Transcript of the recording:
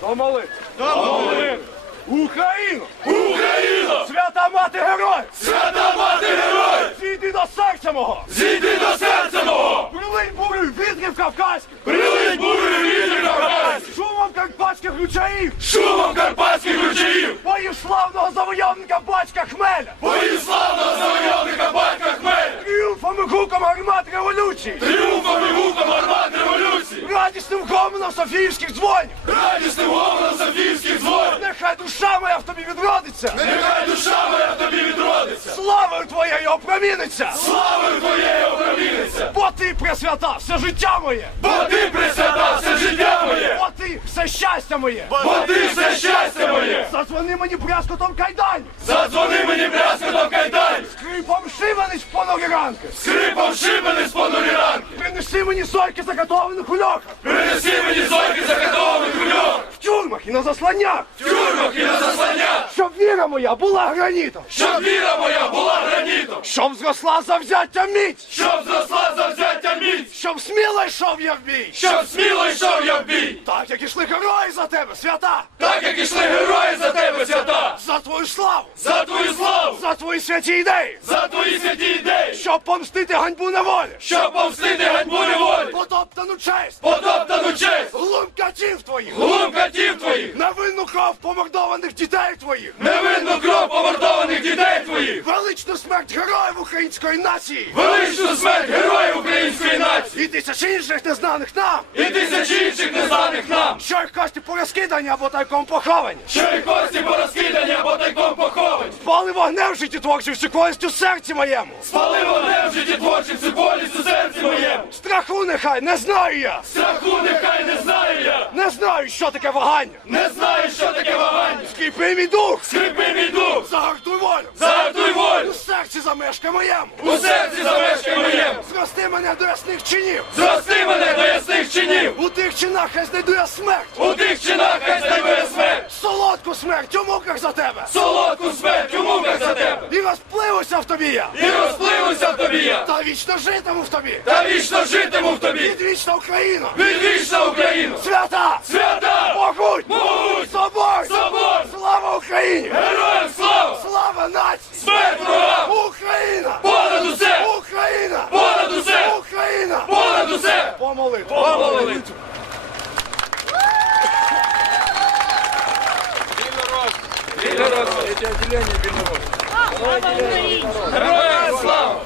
До молитви. До молитви. Україну! Україно! Свята мати героїв! Свята мати героїв! Зійди до серця мого! Зійди до серця мого! Прилинь бурю вітрів кавказьких! Прилить бурю вітер Кавказький! Шумом карпатських ключаїв! Шумом карпатських ручаїв! Бою славного завойовника батька Хмеля! Бої славного завойовника батька Хмеля! Тріумфом і гуком гармат революції! Тріумфом і гуком гармат гомоном Софіївських дзвонів! Радісним гомоном Софіївських дзвонів! Нехай душа моя в тобі відродиться! Нехай душа моя в тобі відродиться! Славою твоєю опроміниться! Славою твоєю опроміниться! Бо ти присвята все життя моє! Бо ти присвята все життя моє! Бо ти все щастя моє! Бо ти! Задзвони мені брязкотом кайданів! Задзвони мені брязкотом кайданів! Скрипом шиванич по ноги ранки! Скрипом шибаний з понурі ранки! Принеси мені сойки закатованих у льохах! Принеси мені зойки закатованих кульок! В тюрмах і на засланнях! В тюрмах і на заслання! Щоб віра моя була гранітом! Щоб віра моя була гранітом! Щоб зросла завзяття міць! Щоб зросла завзяття міць! Щоб сміло йшов я в бій! Щоб сміло йшов я в бій! Так як ішли герої за тебе, свята! Як ішли герої за тебе свята! За твою славу! За твою славу! За твої святі ідеї! За твої святі ідеї! Щоб помстити ганьбу неволі! Щоб помстити ганьбу неволі! Потоптану честь! Потоптану честь! Глум катів твоїх! Глум катів твоїх! Невинну кров помордованих дітей твоїх! Невинну кров помордованих дітей твоїх! Величну смерть героїв української нації! Величну смерть героїв української нації! І тисяч інших незнаних нам! І тисячі незнаних нам! Що їх кості порозкидані або тайком поховані! Що і кості порозкидані або тайком поховані! Спали вогнем в житті творчим всю користь у серці моєму! Спали вогнем в житті творчим всю болість у серці моєму! Страху нехай не знаю я! Страху нехай не знаю я! Не знаю, що таке вагання! Не знаю, що таке вагання! Скріпи мій дух! Скрипи мій дух! Загартуй волю! Загартуй волю. У серці замешкай моєму! У серці! Зрости мене до ясних чинів! Зрости мене до ясних чинів! У тих чинах хай знайду я смерть! У тих чинах хай знайде смерть! Солодку смерть у муках за тебе! Солодку смерть у муках за тебе! І розпливуся в тобі я! І розпливуся в тобі я! Та вічно житиму в тобі! Та вічно житиму в тобі! Відвічна Україна! Відвічна Україна! Свята! Свята! Могуть! Могуть! Собор! Собор! Слава Україні! Героям Пілорос! Білорос! Третє відділення Білорос! Слава Україні! Героям слава!